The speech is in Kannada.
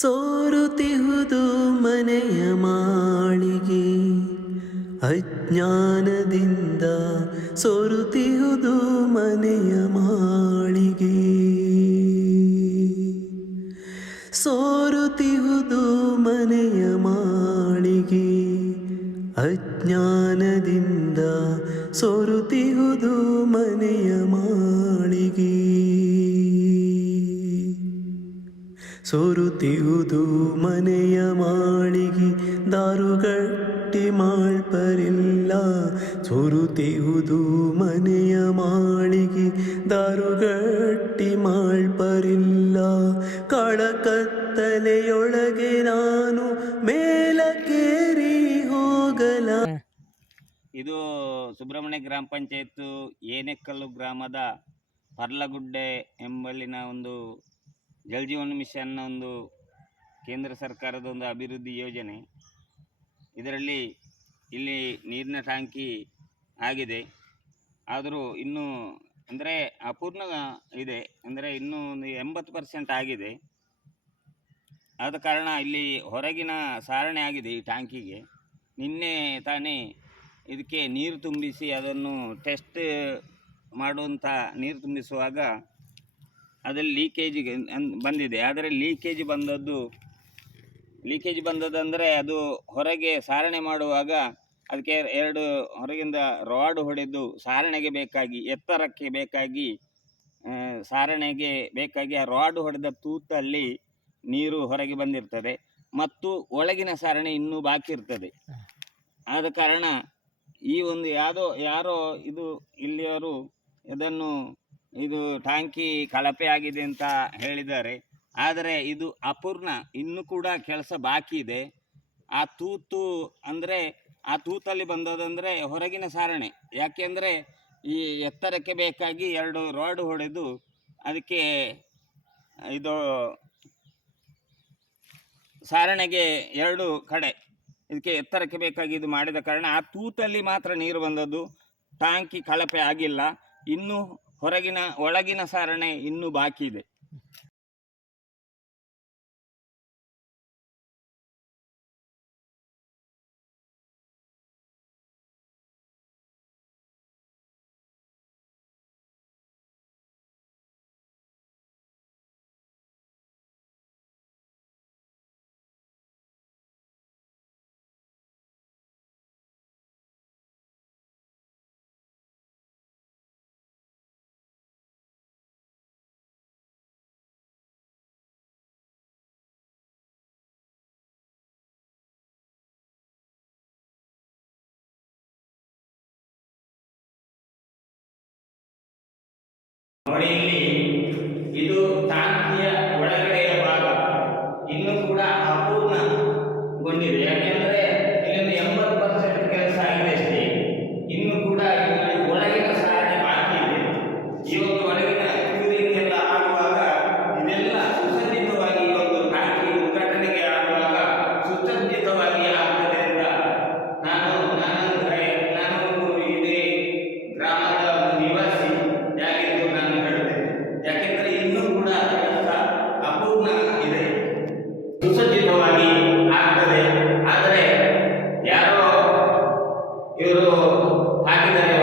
ಸೋರುತಿಹುದು ಮನೆಯ ಮಾಳಿಗೆ. ಅಜ್ಞಾನದಿಂದ ಸೋರುತಿಹುದು ಮನೆಯ ಮಾಳಿಗೆ. ಸೋರುತಿಹುದು ಮನೆಯ ಮಾಳಿಗೆ. ಅಜ್ಞಾನದಿಂದ ಸೋರುತಿಹುದು ಮನೆಯ ಸೋರುತಿಹುದು ಮನೆಯ ಮಾಳಿಗೆ ದಾರುಗಟ್ಟಿ ಮಾಳ್ಪರಿಲ್ಲ. ಸೋರುತಿಯುದು ಮನೆಯ ಮಾಳಿಗೆ ದಾರುಗಟ್ಟಿ ಮಾಳ್ಪರಿಲ್ಲ. ಕಳಕತ್ತಲೆಯೊಳಗೆ ನಾನು ಮೇಲಕ್ಕೇರಿ ಹೋಗಲ. ಇದು ಸುಬ್ರಹ್ಮಣ್ಯ ಗ್ರಾಮ ಪಂಚಾಯತ್ ಏನೆಕ್ಕಲ್ಲು ಗ್ರಾಮದ ಪರ್ಲಗುಡ್ಡೆ ಎಂಬಲ್ಲಿನ ಒಂದು ಜಲ್ ಜೀವನ್ ಮಿಷನ್ ಒಂದು ಕೇಂದ್ರ ಸರ್ಕಾರದ ಒಂದು ಅಭಿವೃದ್ಧಿ ಯೋಜನೆ. ಇದರಲ್ಲಿ ಇಲ್ಲಿ ನೀರಿನ ಟ್ಯಾಂಕಿ ಆಗಿದೆ. ಆದರೂ ಇನ್ನೂ ಅಂದರೆ ಅಪೂರ್ಣ ಇದೆ. ಅಂದರೆ ಇನ್ನೂ ಒಂದು ಎಂಬತ್ತು ಪರ್ಸೆಂಟ್ ಆಗಿದೆ. ಆದ ಕಾರಣ ಇಲ್ಲಿ ಹೊರಗಿನ ಸಾರಣೆ ಆಗಿದೆ ಈ ಟ್ಯಾಂಕಿಗೆ. ನಿನ್ನೆ ತಾನೇ ಇದಕ್ಕೆ ನೀರು ತುಂಬಿಸಿ ಅದನ್ನು ಟೆಸ್ಟ್ ಮಾಡುವಂಥ ನೀರು ತುಂಬಿಸುವಾಗ ಅದರಲ್ಲಿ ಲೀಕೇಜ್ ಬಂದಿದೆ. ಆದರೆ ಲೀಕೇಜ್ ಬಂದದ್ದು ಲೀಕೇಜ್ ಬಂದದಂದರೆ ಅದು ಹೊರಗೆ ಸಾರಣೆ ಮಾಡುವಾಗ ಅದಕ್ಕೆ ಎರಡು ಹೊರಗಿಂದ ರಾಡ್ ಹೊಡೆದು ಸಾರಣೆಗೆ ಬೇಕಾಗಿ, ಎತ್ತರಕ್ಕೆ ಬೇಕಾಗಿ ಸಾರಣೆಗೆ ಬೇಕಾಗಿ ಆ ರಾಡ್ ಹೊಡೆದ ತೂತಲ್ಲಿ ನೀರು ಹೊರಗೆ ಬಂದಿರ್ತದೆ. ಮತ್ತು ಒಳಗಿನ ಸಾರಣೆ ಇನ್ನೂ ಬಾಕಿ ಇರ್ತದೆ. ಆದ ಕಾರಣ ಈ ಒಂದು ಯಾವುದೋ ಯಾರೋ ಇದು, ಇಲ್ಲಿಯವರು ಇದನ್ನು ಇದು ಟ್ಯಾಂಕಿ ಕಳಪೆ ಆಗಿದೆ ಅಂತ ಹೇಳಿದ್ದಾರೆ. ಆದರೆ ಇದು ಅಪೂರ್ಣ, ಇನ್ನೂ ಕೂಡ ಕೆಲಸ ಬಾಕಿ ಇದೆ. ಆ ತೂತು ಅಂದರೆ, ಆ ತೂತಲ್ಲಿ ಬಂದದಂದರೆ ಹೊರಗಿನ ಸಾರಣೆ. ಯಾಕೆಂದರೆ ಈ ಎತ್ತರಕ್ಕೆ ಬೇಕಾಗಿ ಎರಡು ರಾಡ್ ಹೊಡೆದು ಅದಕ್ಕೆ ಇದು ಸಾರಣೆಗೆ ಎರಡು ಕಡೆ, ಇದಕ್ಕೆ ಎತ್ತರಕ್ಕೆ ಬೇಕಾಗಿ ಇದು ಮಾಡಿದ ಕಾರಣ ಆ ತೂತಲ್ಲಿ ಮಾತ್ರ ನೀರು ಬಂದದ್ದು. ಟ್ಯಾಂಕಿ ಕಳಪೆ ಆಗಿಲ್ಲ. ಇನ್ನು ಹೊರಗಿನ ಒಳಗಿನ ಸಾರಣೆ ಇನ್ನೂ ಬಾಕಿ ಇದೆ ನೋಡಿ ಇಲ್ಲಿ ಹಾಕಿದ್ದಾರೆ.